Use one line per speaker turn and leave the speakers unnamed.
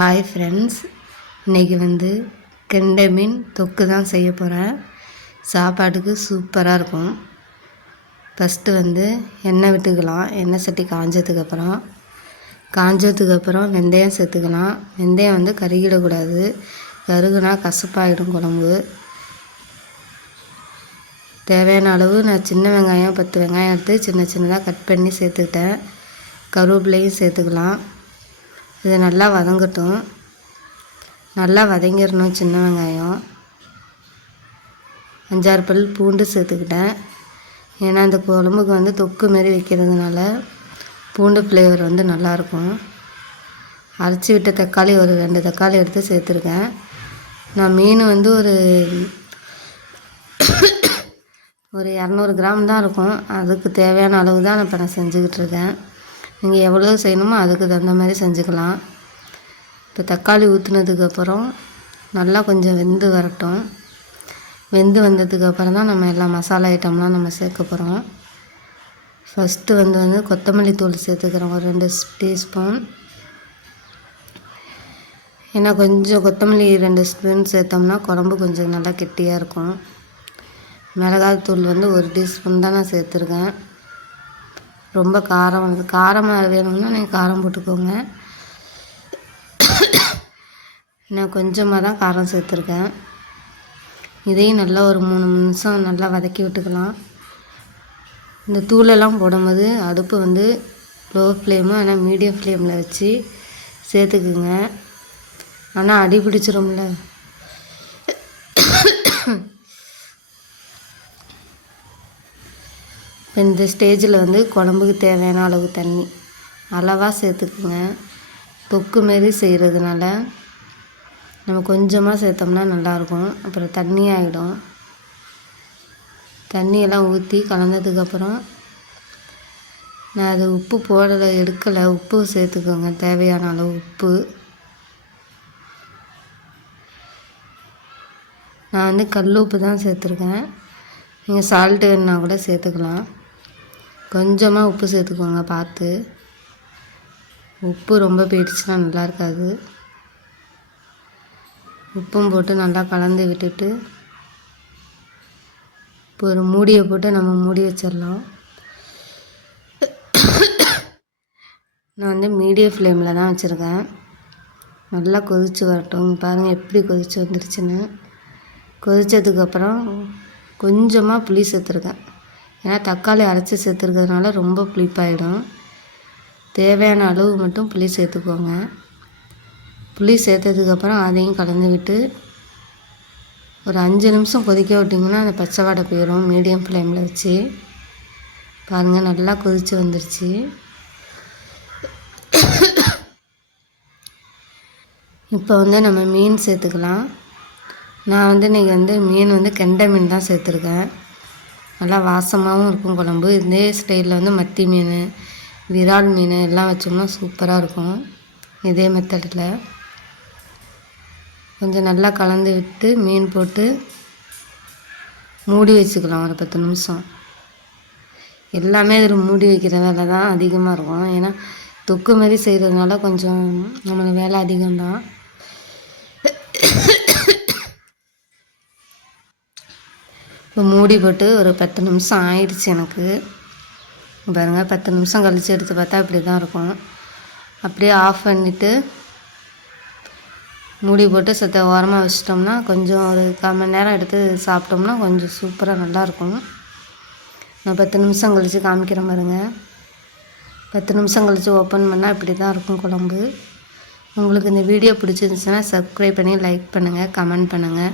Hi friends இன்றைக்கி வந்து கெண்டை மீன் தொக்கு தான் செய்ய போகிறேன் சாப்பாட்டுக்கு சூப்பராக இருக்கும். ஃபஸ்ட்டு வந்து எண்ணெய் விட்டுக்கலாம். எண்ணெய் சட்டி காஞ்சதுக்கப்புறம் காஞ்சதுக்கப்புறம் வெந்தயம் சேர்த்துக்கலாம். வெந்தயம் வந்து கருகிடக்கூடாது. கருகுனா கசப்பாயிடும் குழம்பு. தேவையான அளவு நான் சின்ன வெங்காயம் பத்து வெங்காயம் எடுத்து சின்ன சின்னதாக கட் பண்ணி சேர்த்துக்கிட்டேன். கருவேப்பிலையும் சேர்த்துக்கலாம். இது நல்லா வதங்கட்டும். நல்லா வதங்கிடணும் சின்ன வெங்காயம். அஞ்சாறு பல் பூண்டு சேர்த்துக்கிட்டேன். ஏன்னா அந்த குழம்புக்கு வந்து தொக்கு மாரி வைக்கிறதுனால பூண்டு ஃப்ளேவர் வந்து நல்லாயிருக்கும் அரைச்சி விட்ட தக்காளி ஒரு ரெண்டு தக்காளி எடுத்து சேர்த்துருக்கேன். நான் மீன் வந்து ஒரு ஒரு இரநூறு கிராம் தான் இருக்கும். அதுக்கு தேவையான அளவு தான் இப்போ நான் செஞ்சுக்கிட்டு இருக்கேன். நீங்கள் எவ்வளோ செய்யணுமோ அதுக்கு தகுந்த மாதிரி செஞ்சுக்கலாம். இப்போ தக்காளி ஊற்றுனதுக்கப்புறம் நல்லா கொஞ்சம் வெந்து வரட்டும். வெந்து வந்ததுக்கப்புறம் தான் நம்ம எல்லா மசாலா ஐட்டம்லாம் நம்ம சேர்க்க போகிறோம் ஃபஸ்ட்டு வந்து வந்து கொத்தமல்லி தூள் சேர்த்துக்கிறோம். ஒரு ரெண்டு டீஸ்பூன். ஏன்னா கொஞ்சம் கொத்தமல்லி ரெண்டு ஸ்பூன் சேர்த்தோம்னா குழம்பு கொஞ்சம் நல்லா கெட்டியாக இருக்கும். மிளகாய் தூள் வந்து ஒரு டீஸ்பூன் தான் நான் சேர்த்துருக்கேன். ரொம்ப காரம் வந்து காரமாக வேணும்னா நீங்கள் காரம் போட்டுக்கோங்க. நான் கொஞ்சமாக தான் காரம் சேர்த்துருக்கேன். இதையும் நல்லா ஒரு மூணு நிமிஷம் நல்லா வதக்கி விட்டுக்கலாம். இந்த தூளெல்லாம் போடும்போது அடுப்பு வந்து லோ ஃப்ளேமு ஆனால் மீடியம் ஃப்ளேமில் வச்சு சேர்த்துக்குங்க. ஆனால் அடி பிடிச்சிரும்ல. இப்போ இந்த ஸ்டேஜில் வந்து குழம்புக்கு தேவையான அளவு தண்ணி. அளவாக சேர்த்துக்குங்க. தொக்கு மாரி செய்கிறதுனால நம்ம கொஞ்சமாக சேர்த்தோம்னா நல்லாயிருக்கும் அப்புறம் தண்ணி ஆகிடும் தண்ணியெல்லாம் ஊற்றி கலந்ததுக்கப்புறம் நான் அது உப்பு போடலை எடுக்கலை. உப்பு சேர்த்துக்கோங்க. தேவையான அளவு உப்பு. நான் வந்து கல் உப்பு தான் சேர்த்துருக்கேன். நீங்கள் சால்ட்டு வேணுன்னா கூட சேர்த்துக்கலாம். கொஞ்சமாக உப்பு சேர்த்துக்கோங்க பார்த்து. உப்பு ரொம்ப போயிடுச்சுன்னா நல்லா இருக்காது. உப்பும் போட்டு நல்லா கலந்து விட்டுட்டு இப்போ ஒரு மூடியை போட்டு நம்ம மூடி வச்சிடலாம். நான் வந்து மீடியம் ஃப்ளேமில் தான் வச்சுருக்கேன். நல்லா கொதித்து வரட்டும். பாருங்கள் எப்படி கொதித்து வந்துருச்சுன்னு. கொதித்ததுக்கப்புறம் கொஞ்சமாக புளி சேர்த்துருக்கேன். ஏன்னா தக்காளி அரைச்சி சேர்த்துருக்கிறதுனால ரொம்ப புளிப்பாயிடும். தேவையான அளவு மட்டும் புளி சேர்த்துக்கோங்க. புளி சேர்த்ததுக்கப்புறம் அதையும் கலந்து விட்டு ஒரு அஞ்சு நிமிஷம் கொதிக்க விட்டிங்கன்னா அந்த பச்சை வாடை போயிடும் மீடியம் ஃப்ளேமில் வச்சு. பாருங்கள் நல்லா கொதித்து வந்துருச்சு. இப்போ வந்து நம்ம மீன் சேர்த்துக்கலாம். நான் வந்து இன்றைக்கி வந்து மீன் வந்து கெண்டை மீன் தான் சேர்த்துருக்கேன். நல்லா வாசமாகவும் இருக்கும் குழம்பு. இதே ஸ்டைலில் வந்து மத்தி மீன் விரால் மீன் எல்லாம் வச்சோம்னா சூப்பராக இருக்கும். இதே மெத்தடில். கொஞ்சம் நல்லா கலந்து விட்டு மீன் போட்டு மூடி வச்சுக்கலாம். ஒரு பத்து நிமிஷம். எல்லாமே இதில் மூடி வைக்கிற வேலை தான் அதிகமாக இருக்கும். ஏன்னா தொக்கு மாதிரி செய்கிறதுனால கொஞ்சம் நம்மளுக்கு வேலை அதிகம்தான். இப்போ மூடி போட்டு ஒரு பத்து நிமிஷம் ஆயிடுச்சு எனக்கு. பாருங்கள் பத்து நிமிஷம் கழித்து எடுத்து பார்த்தா இப்படி தான் இருக்கும். அப்படியே ஆஃப் பண்ணிவிட்டு மூடி போட்டு சத்த ஓரமாக வச்சிட்டோம்னா கொஞ்சம் ஒரு கால் மணி நேரம் எடுத்து சாப்பிட்டோம்னா கொஞ்சம் சூப்பராக நல்லாயிருக்கும் நான் பத்து நிமிஷம் கழித்து காமிக்கிறேன் பாருங்க. பத்து நிமிஷம் கழித்து ஓப்பன் பண்ணால் இப்படி தான் இருக்கும் குழம்பு. உங்களுக்கு இந்த வீடியோ பிடிச்சிருந்துச்சுன்னா சப்ஸ்கிரைப் பண்ணி லைக் பண்ணுங்கள் கமெண்ட் பண்ணுங்கள்